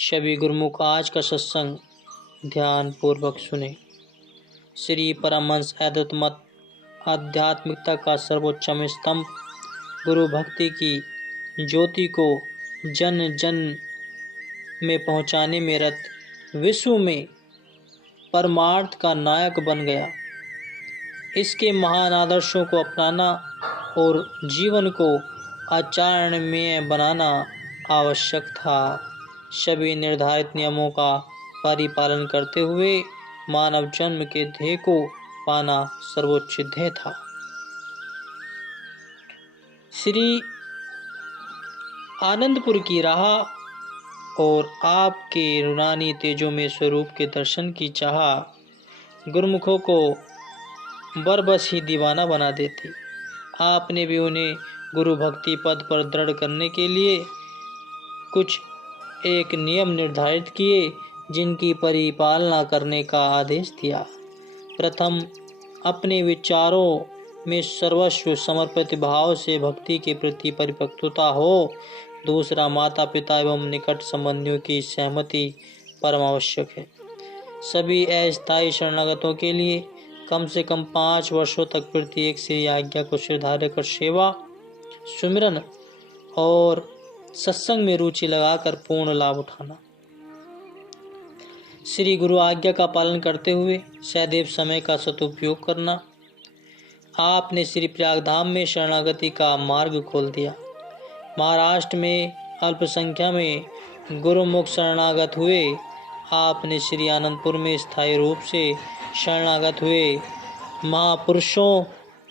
सभी गुरुमुख आज का सत्संग ध्यान पूर्वक सुने। श्री परमहंस अद्वैत मत आध्यात्मिकता का सर्वोच्चम स्तंभ, गुरु भक्ति की ज्योति को जन जन में पहुंचाने में रत, विश्व में परमार्थ का नायक बन गया। इसके महान आदर्शों को अपनाना और जीवन को आचरणीय बनाना आवश्यक था। सभी निर्धारित नियमों का परिपालन करते हुए मानव जन्म के ध्येय को पाना सर्वोच्च ध्येय था। श्री आनंदपुर की राह और आपके रूहानी तेजों में स्वरूप के दर्शन की चाह गुरुमुखों को बरबस ही दीवाना बना देती। आपने भी उन्हें गुरु भक्ति पद पर दृढ़ करने के लिए कुछ एक नियम निर्धारित किए, जिनकी परिपालना करने का आदेश दिया। प्रथम, अपने विचारों में सर्वस्व समर्पित भाव से भक्ति के प्रति परिपक्वता हो। दूसरा, माता पिता एवं निकट संबंधियों की सहमति परम आवश्यक है। सभी अस्थायी शरणागतों के लिए कम से कम 5 वर्षों तक प्रत्येक श्री आज्ञा को सिरधार्य कर सेवा, सुमिरन और सत्संग में रुचि लगाकर पूर्ण लाभ उठाना। श्री गुरु आज्ञा का पालन करते हुए सदैव समय का सदुपयोग करना। आपने श्री प्रयागधाम में शरणागति का मार्ग खोल दिया। महाराष्ट्र में अल्पसंख्या में गुरुमुख शरणागत हुए। आपने श्री आनंदपुर में स्थायी रूप से शरणागत हुए महापुरुषों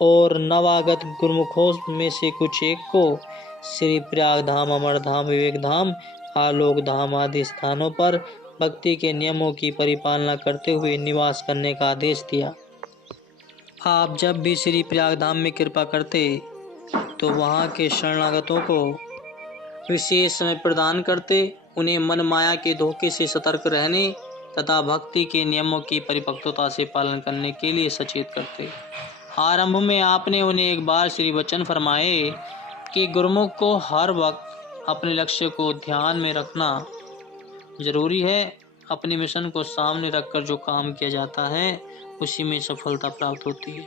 और नवागत गुरुमुखों में से कुछ एक को श्री प्रयागधाम, अमरधाम, विवेकधाम, आलोक धाम आदि स्थानों पर भक्ति के नियमों की परिपालना करते हुए निवास करने का आदेश दिया। आप जब भी श्री प्रयागधाम में कृपा करते तो वहाँ के शरणागतों को विशेष समय प्रदान करते, उन्हें मन माया के धोखे से सतर्क रहने तथा भक्ति के नियमों की परिपक्वता से पालन करने के लिए सचेत करते। आरंभ में आपने उन्हें एक बार श्री वचन फरमाए कि गुरुमुख को हर वक्त अपने लक्ष्य को ध्यान में रखना जरूरी है। अपने मिशन को सामने रखकर जो काम किया जाता है उसी में सफलता प्राप्त होती है।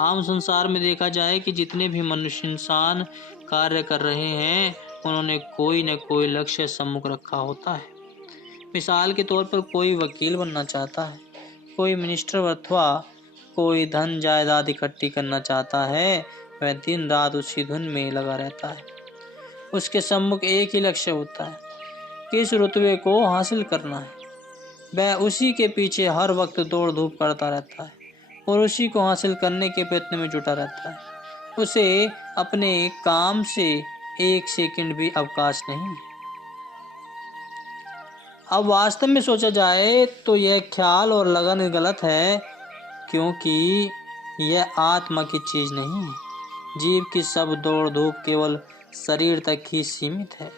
आम संसार में देखा जाए कि जितने भी मनुष्य इंसान कार्य कर रहे हैं उन्होंने कोई न कोई लक्ष्य सम्मुख रखा होता है। मिसाल के तौर पर कोई वकील बनना चाहता है, कोई मिनिस्टर अथवा कोई धन जायदाद इकट्ठी करना चाहता है। वह दिन रात उसी धुन में लगा रहता है। उसके सम्मुख एक ही लक्ष्य होता है, किस रुतबे को हासिल करना है। वह उसी के पीछे हर वक्त दौड़ धूप करता रहता है और उसी को हासिल करने के प्रयत्न में जुटा रहता है। उसे अपने काम से एक सेकंड भी अवकाश नहीं है। अब वास्तव में सोचा जाए तो यह ख्याल और लगन गलत है, क्योंकि यह आत्मा की चीज नहीं है। जीव की सब दौड़ धूप केवल शरीर तक ही सीमित है,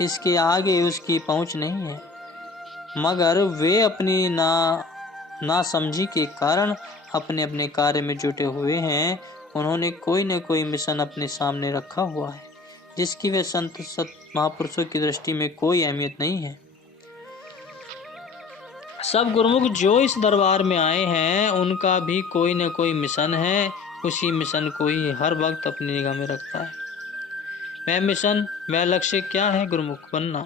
इसके आगे उसकी पहुंच नहीं है। मगर वे अपनी ना समझी के कारण अपने अपने कार्य में जुटे हुए हैं। उन्होंने कोई न कोई मिशन अपने सामने रखा हुआ है, जिसकी वे संत महापुरुषों की दृष्टि में कोई अहमियत नहीं है। सब गुरुमुख जो इस दरबार में आए हैं उनका भी कोई न कोई मिशन है। उसी मिशन को ही हर वक्त अपनी निगाह में रखता है। वह मिशन, वह लक्ष्य क्या है? गुरुमुख बनना।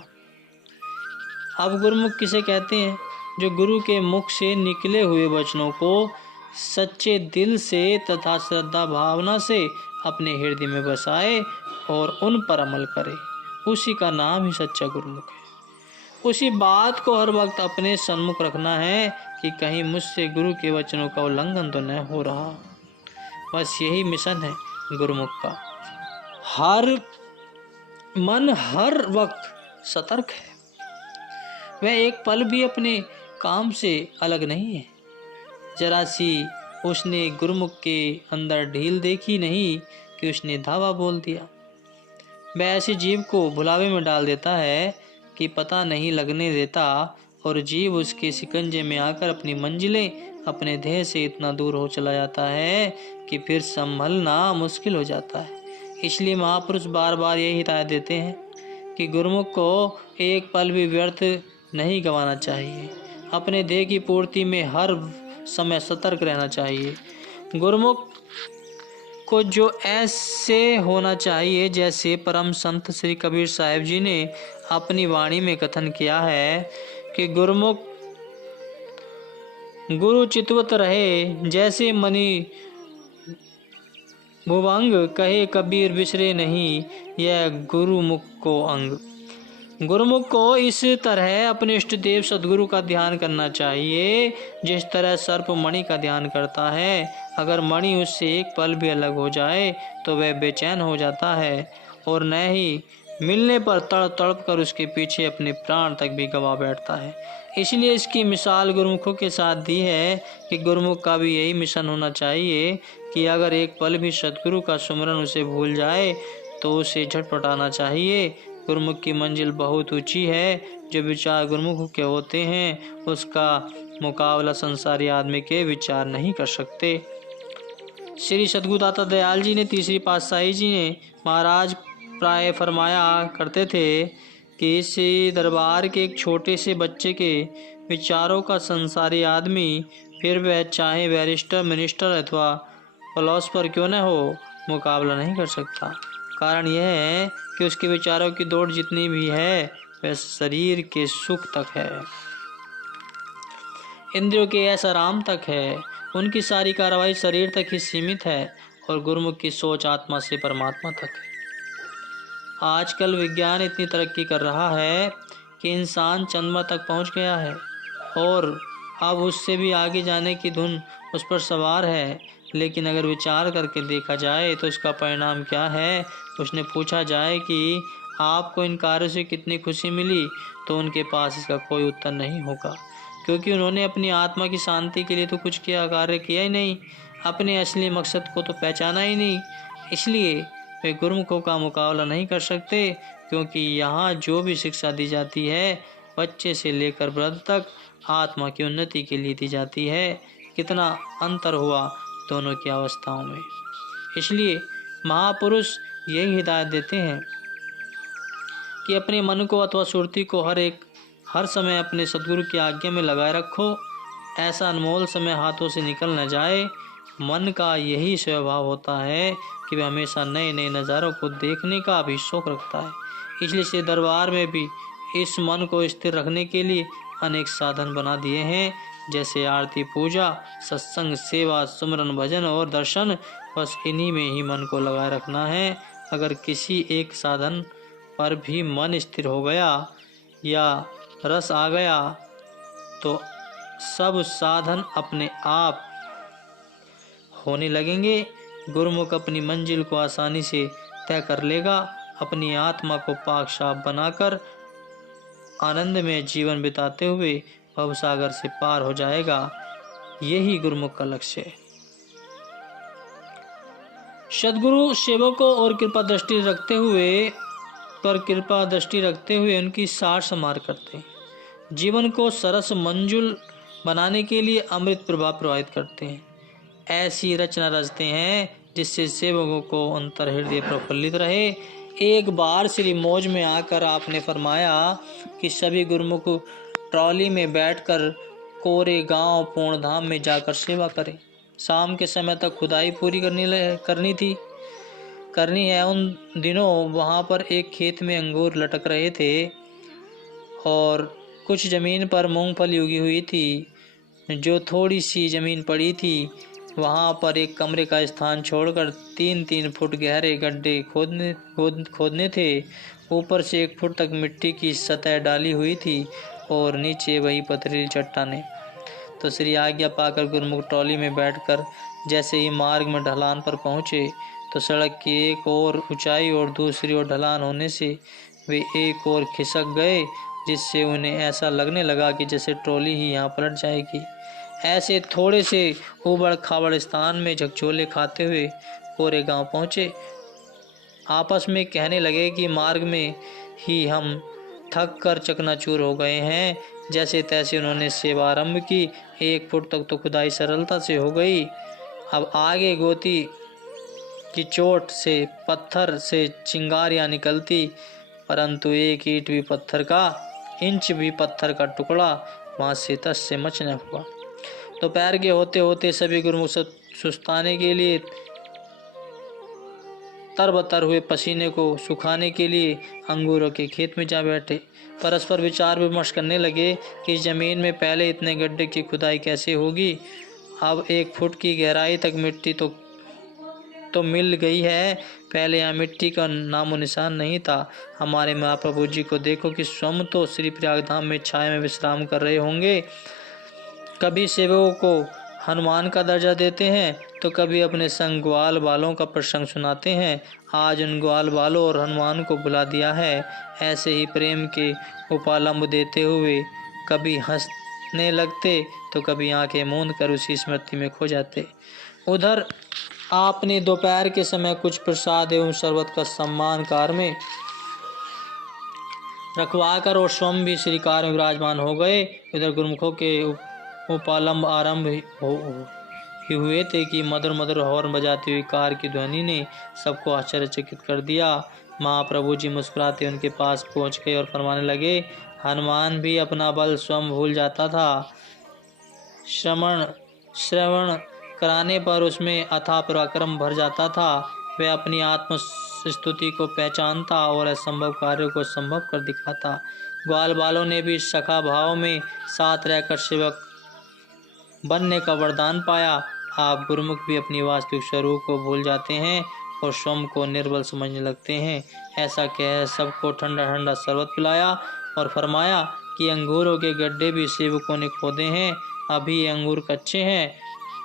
अब गुरुमुख किसे कहते हैं? जो गुरु के मुख से निकले हुए वचनों को सच्चे दिल से तथा श्रद्धा भावना से अपने हृदय में बसाए और उन पर अमल करे, उसी का नाम ही सच्चा गुरुमुख है। उसी बात को हर वक्त अपने सन्मुख रखना है कि कहीं मुझसे गुरु के वचनों का उल्लंघन तो न हो रहा। बस यही मिशन है गुरुमुख का। हर मन हर वक्त सतर्क है। वह एक पल भी अपने काम से अलग नहीं है। जरा सी उसने गुरुमुख के अंदर ढील देखी नहीं कि उसने धावा बोल दिया। वह ऐसे जीव को भुलावे में डाल देता है कि पता नहीं लगने देता, और जीव उसके शिकंजे में आकर अपनी मंजिलें, अपने ध्येय से इतना दूर हो चला जाता है कि फिर संभलना मुश्किल हो जाता है। इसलिए महापुरुष बार बार यही हिदायत देते हैं कि गुरुमुख को एक पल भी व्यर्थ नहीं गंवाना चाहिए। अपने ध्येय की पूर्ति में हर समय सतर्क रहना चाहिए। गुरुमुख को जो ऐसे होना चाहिए जैसे परम संत श्री कबीर साहिब जी ने अपनी वाणी में कथन किया है कि गुरुमुख गुरु चितवत रहे, जैसे मणि भुवंग, कहे कबीर बिसरे नहीं, यह गुरुमुख को अंग। गुरुमुख को इस तरह अपने इष्ट देव सदगुरु का ध्यान करना चाहिए जिस तरह सर्प मणि का ध्यान करता है। अगर मणि उससे एक पल भी अलग हो जाए तो वह बेचैन हो जाता है और न ही मिलने पर तड़प तड़प कर उसके पीछे अपने प्राण तक भी गंवा बैठता है। इसलिए इसकी मिसाल गुरुमुखों के साथ दी है कि गुरुमुख का भी यही मिशन होना चाहिए कि अगर एक पल भी सदगुरु का सुमरन उसे भूल जाए तो उसे झटपटाना चाहिए। गुरुमुख की मंजिल बहुत ऊंची है। जो विचार गुरुमुख के होते हैं उसका मुकाबला संसारी आदमी के विचार नहीं कर सकते। श्री सद्गुरु दाता दयाल जी ने तीसरी पातशाही जी ने महाराज प्राय फरमाया करते थे कि इस दरबार के एक छोटे से बच्चे के विचारों का संसारी आदमी, फिर वह चाहे बैरिस्टर, मिनिस्टर अथवा फिलोसोफर क्यों न हो, मुकाबला नहीं कर सकता। कारण यह है कि उसके विचारों की दौड़ जितनी भी है वह शरीर के सुख तक है, इंद्रियों के ऐसा आराम तक है। उनकी सारी कार्रवाई शरीर तक ही सीमित है और गुरुमुख की सोच आत्मा से परमात्मा तक है। आजकल विज्ञान इतनी तरक्की कर रहा है कि इंसान चंद्रमा तक पहुंच गया है और अब उससे भी आगे जाने की धुन उस पर सवार है। लेकिन अगर विचार करके देखा जाए तो इसका परिणाम क्या है। उसने पूछा जाए कि आपको इन कार्यों से कितनी खुशी मिली तो उनके पास इसका कोई उत्तर नहीं होगा, क्योंकि उन्होंने अपनी आत्मा की शांति के लिए तो कुछ कार्य किया ही नहीं, अपने असली मकसद को तो पहचाना ही नहीं। इसलिए वे गुरुमुखों का मुकाबला नहीं कर सकते, क्योंकि यहाँ जो भी शिक्षा दी जाती है बच्चे से लेकर वृद्ध तक आत्मा की उन्नति के लिए दी जाती है। कितना अंतर हुआ दोनों की अवस्थाओं में। इसलिए महापुरुष यही हिदायत देते हैं कि अपने मन को अथवा सुरती को हर समय अपने सद्गुरु की आज्ञा में लगाए रखो। ऐसा अनमोल समय हाथों से निकल न जाए। मन का यही स्वभाव होता है कि वह हमेशा नए नए नज़ारों को देखने का भी शौक रखता है। इसलिए इस दरबार में भी इस मन को स्थिर रखने के लिए अनेक साधन बना दिए हैं, जैसे आरती, पूजा, सत्संग, सेवा, सुमरन, भजन और दर्शन। बस इन्हीं में ही मन को लगाए रखना है। अगर किसी एक साधन पर भी मन स्थिर हो गया या रस आ गया तो सब साधन अपने आप होने लगेंगे। गुरुमुख अपनी मंजिल को आसानी से तय कर लेगा। अपनी आत्मा को पाक साफ बनाकर आनंद में जीवन बिताते हुए भवसागर से पार हो जाएगा। यही गुरुमुख का लक्ष्य है। सद्गुरु सेवकों और कृपा दृष्टि रखते हुए उनकी सार संभार करते हैं। जीवन को सरस मंजुल बनाने के लिए अमृत प्रभाव प्रवाहित करते हैं। ऐसी रचना रचते हैं जिससे सेवकों को अंतर हृदय प्रफुल्लित रहे। एक बार श्री मौज में आकर आपने फरमाया कि सभी गुरुमुख ट्रॉली में बैठकर कोरे गांव पूर्णधाम में जाकर सेवा करें। शाम के समय तक खुदाई पूरी करनी है। उन दिनों वहां पर एक खेत में अंगूर लटक रहे थे और कुछ जमीन पर मूंगफली उगी हुई थी। जो थोड़ी सी जमीन पड़ी थी वहां पर एक कमरे का स्थान छोड़कर 3-3 फुट गहरे गड्ढे खोदने थे। ऊपर से 1 फुट तक मिट्टी की सतह डाली हुई थी और नीचे वही पथरीली चट्टानें। तो श्री आज्ञा पाकर गुरुमुख ट्रॉली में बैठकर जैसे ही मार्ग में ढलान पर पहुंचे तो सड़क की एक ओर ऊंचाई और दूसरी ओर ढलान होने से वे एक ओर खिसक गए, जिससे उन्हें ऐसा लगने लगा कि जैसे ट्रॉली ही यहाँ पलट जाएगी। ऐसे थोड़े से उबड़ खाबड़ स्थान में झकझोले खाते हुए कोरे गांव पहुँचे। आपस में कहने लगे कि मार्ग में ही हम थक कर चकनाचूर हो गए हैं। जैसे तैसे उन्होंने सेवा आरंभ की। 1 फुट तक तो खुदाई सरलता से हो गई। अब आगे गोती की चोट से पत्थर से चिंगारियां निकलती परंतु एक ईंट भी पत्थर का इंच भी पत्थर का टुकड़ा वहाँ से तस से मच न हुआ। दोपहर के होते होते सभी गुरुमुख सुस्ताने के लिए तरबतर हुए, पसीने को सुखाने के लिए अंगूरों के खेत में जा बैठे। परस्पर विचार विमर्श करने लगे कि इस जमीन में पहले इतने गड्ढे की खुदाई कैसे होगी। अब 1 फुट की गहराई तक मिट्टी तो मिल गई है, पहले यहाँ मिट्टी का नामो निशान नहीं था। हमारे महाप्रभु जी को देखो कि स्वयं तो श्री प्रयागधाम में छाया में विश्राम कर रहे होंगे। कभी सेवकों को हनुमान का दर्जा देते हैं तो कभी अपने संग ग्वाल बालों का प्रसंग सुनाते हैं। आज उन ग्वाल बालों और हनुमान को बुला दिया है। ऐसे ही प्रेम के उपालंब देते हुए कभी हंसने लगते तो कभी आंखें मूंद कर उसी स्मृति में खो जाते। उधर आपने दोपहर के समय कुछ प्रसाद एवं शरबत का सम्मान कार में रखवाकर और स्वयं भी श्री कार में विराजमान हो गए। इधर गुरुमुखों के उपालंब आरंभ ही हुए थे कि मधुर मधुर हॉर्न बजाती हुई कार की ध्वनि ने सबको आश्चर्यचकित कर दिया। महाप्रभु जी मुस्कुराते उनके पास पहुंच गए और फरमाने लगे, हनुमान भी अपना बल स्वयं भूल जाता था। श्रवण कराने पर उसमें अथाह पराक्रम भर जाता था। वह अपनी आत्म स्तुति को पहचानता और असंभव कार्यों को संभव कर दिखाता। ग्वाल बालों ने भी सखा भाव में साथ रहकर सेवक बनने का वरदान पाया। आप गुरुमुख भी अपनी वास्तविक स्वरूप को भूल जाते हैं और स्वयं को निर्बल समझने लगते हैं। ऐसा कह सबको ठंडा ठंडा शरबत पिलाया और फरमाया कि अंगूरों के गड्ढे भी सेवकों ने खोदे हैं, अभी अंगूर कच्चे हैं।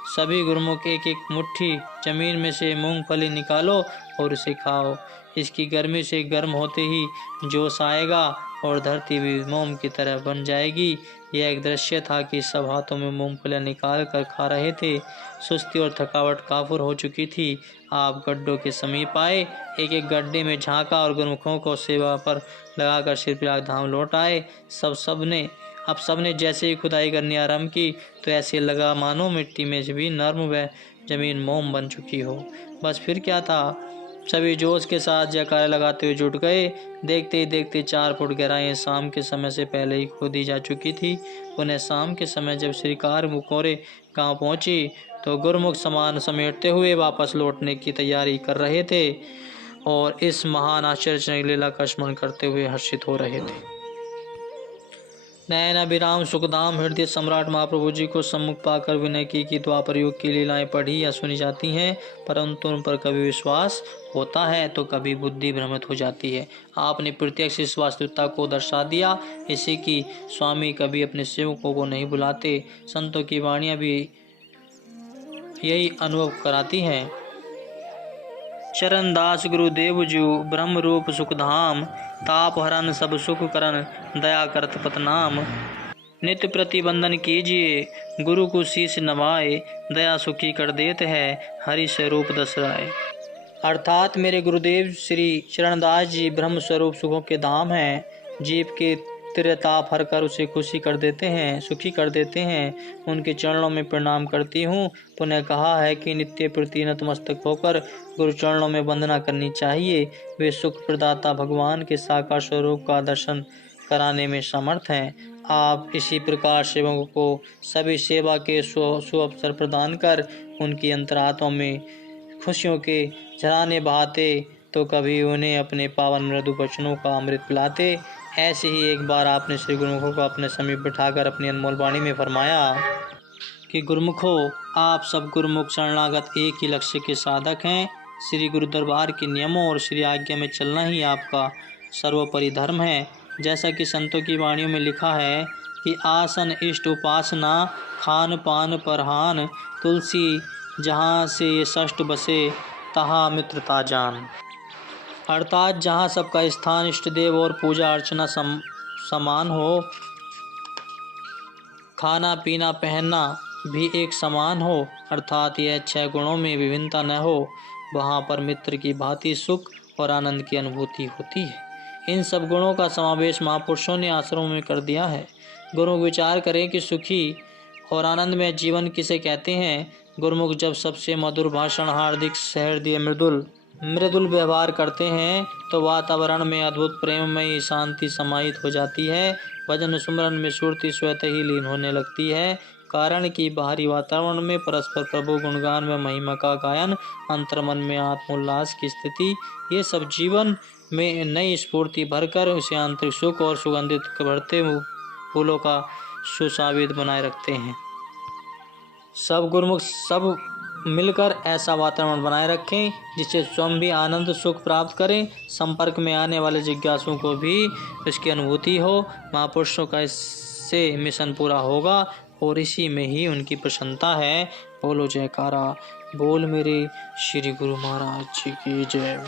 सभी गुरुमुख 1-1 मुट्ठी जमीन में से मूंगफली निकालो और उसे खाओ। इसकी गर्मी से गर्म होते ही जोश आएगा और धरती भी मोम की तरह बन जाएगी। यह एक दृश्य था कि सब हाथों में मूंगफलियां निकाल कर खा रहे थे। सुस्ती और थकावट काफुर हो चुकी थी। आप गड्ढों के समीप आए, 1-1 गड्ढे में झांका और गुरुमुखों को सेवा पर लगाकर श्री प्रयागधाम लौट आए। सबने जैसे ही खुदाई करनी आरंभ की तो ऐसे लगा मानो मिट्टी में से भी नर्म व जमीन मोम बन चुकी हो। बस फिर क्या था, सभी जोश के साथ जयकारे लगाते हुए जुट गए। देखते ही देखते 4 फुट गहराई शाम के समय से पहले ही खोदी जा चुकी थी। उन्हें शाम के समय जब श्रीकार मुकोरे गांव पहुंची तो गुरुमुख सामान समेटते हुए वापस लौटने की तैयारी कर रहे थे और इस महान आश्चर्यजनक लीला का स्मरण करते हुए हर्षित हो रहे थे। नयन अभिराम सुखधाम हृदय सम्राट महाप्रभु जी को सम्मुख पाकर विनय की कि द्वापर युग की लीलाएं पढ़ी या सुनी जाती हैं, परंतु उन पर कभी विश्वास होता है तो कभी बुद्धि भ्रमित हो जाती है। आपने प्रत्यक्ष इस वास्तविकता को दर्शा दिया। इसी की स्वामी कभी अपने सेवकों को नहीं बुलाते। संतों की वाणियां भी यही अनुभव कराती हैं। चरण दास गुरुदेव जू ब्रह्म रूप सुखधाम, ताप हरन सब सुख करन दया करत पतनाम। नित्य प्रतिबंधन कीजिए गुरु को शीश नवाए, दया सुखी कर देते है हरि स्वरूप दसराए। अर्थात मेरे गुरुदेव श्री चरणदास जी ब्रह्म स्वरूप सुखों के धाम हैं। जीव के तिरताप हर कर उसे खुशी कर देते हैं, सुखी कर देते हैं। उनके चरणों में प्रणाम करती हूँ। पुनः कहा है कि नित्य प्रति नतमस्तक होकर गुरु चरणों में वंदना करनी चाहिए। वे सुख प्रदाता भगवान के साकार स्वरूप का दर्शन कराने में समर्थ हैं। आप इसी प्रकार सेवकों को सभी सेवा के सुअवसर प्रदान कर उनकी अंतरात्मा में खुशियों के झराने बहाते तो कभी उन्हें अपने पावन मृदु वचनों का अमृत पिलाते। ऐसे ही एक बार आपने श्री गुरुमुखों को अपने समीप बिठाकर अपनी अनमोल वाणी में फरमाया कि गुरुमुखों, आप सब गुरुमुख शरणागत एक ही लक्ष्य के साधक हैं। श्री गुरु दरबार के नियमों और श्री आज्ञा में चलना ही आपका सर्वोपरि धर्म है। जैसा कि संतों की वाणियों में लिखा है कि आसन इष्ट उपासना खान पान परहान, तुलसी जहाँ से ये षष्ठ बसे तहाँ मित्रता जान। अर्थात जहाँ सबका स्थान इष्ट देव और पूजा अर्चना समान हो, खाना पीना पहनना भी एक समान हो, अर्थात यह 6 गुणों में विभिन्नता न हो, वहाँ पर मित्र की भांति सुख और आनंद की अनुभूति होती है। इन सब गुणों का समावेश महापुरुषों ने आश्रमों में कर दिया है। गुरु विचार करें कि सुखी और आनंदमय जीवन किसे कहते हैं। गुरुमुख जब सबसे मधुर भाषण, हार्दिक सहृदय, मृदुल मृदुल व्यवहार करते हैं तो वातावरण में अद्भुत प्रेममयी शांति समाहित हो जाती है। भजन सुमरन में सुरती स्वतः ही लीन होने लगती है, कारण कि बाहरी वातावरण में परस्पर प्रभु गुणगान में महिमा का गायन, अंतर्मन में आत्मोल्लास की स्थिति, ये सब जीवन में नई स्फूर्ति भरकर उसे आंतरिक सुख और सुगंधित बढ़ते फूलों का सुसावित बनाए रखते हैं। सब गुरुमुख सब मिलकर ऐसा वातावरण बनाए रखें जिससे स्वयं भी आनंद सुख प्राप्त करें, संपर्क में आने वाले जिज्ञासुओं को भी इसकी अनुभूति हो। महापुरुषों का इससे मिशन पूरा होगा और इसी में ही उनकी प्रसन्नता है। बोलो जयकारा, बोल मेरे श्री गुरु महाराज जी की जय।